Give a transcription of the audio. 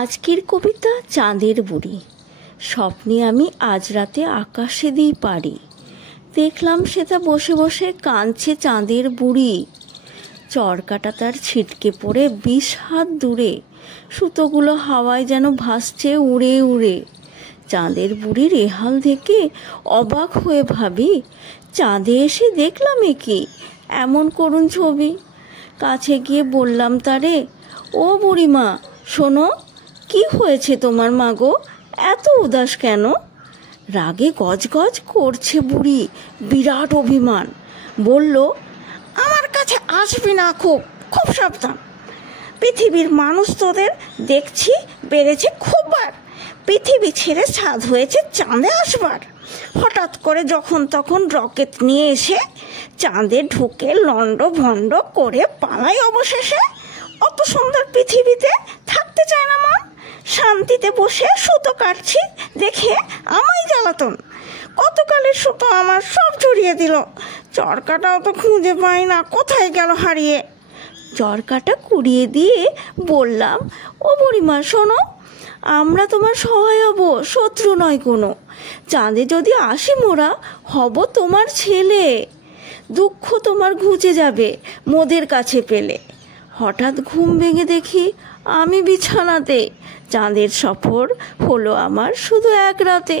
আজকের কবিতা চাঁদের বুড়ি। স্বপ্নে আমি আজ রাতে আকাশে দিই পারি, দেখলাম সেটা বসে বসে কাঁদছে চাঁদের বুড়ি। চরকাটা তার ছিটকে পড়ে 20 হাত দূরে, সুতোগুলো হাওয়ায় যেন ভাসছে উড়ে উড়ে। চাঁদের বুড়ির এহাল দেখে অবাক হয়ে ভাবি, চাঁদে এসে দেখলাম কি এমন করুণ ছবি। কাছে গিয়ে বললাম তারে, ও বুড়িমা শোনো, কি হয়েছে তোমার মাগো, এত উদাস কেন? রাগে গজগজ করছে বুড়ি, বিরাট অভিমান। বলল, আমার কাছে আসবি না, খুব খুব সাবধান। পৃথিবীর মানুষ তোদের দেখছি বেড়েছে খুব বার, পৃথিবী ছেড়ে সাধ হয়েছে চাঁদে আসবার। হঠাৎ করে যখন তখন রকেট নিয়ে এসে চাঁদে ঢুকে লন্ড ভন্ড করে পালাই অবশেষে। অত সুন্দর পৃথিবীতে থাকতে চায় না মন, শান্তিতে বসে সুতো কাটছি দেখে আমায় জ্বালাতন। কতকালের সুতো আমার সব জড়িয়ে দিল, চরকাটাও তো খুঁজে পাই না, কোথায় গেল হারিয়ে। চরকাটা কুড়িয়ে দিয়ে বললাম, ও বুড়িমা শোনো, আমরা তোমার সহায় হব, শত্রু নয় কোনো। চাঁদে যদি আসি মোরা, হব তোমার ছেলে। দুঃখ তোমার ঘুচে যাবে মোদের কাছে পেলে। হঠাৎ ঘুম ভেঙে দেখি আমি বিছানাতে, চাঁদের সফর হলো আমার শুধু এক রাতে।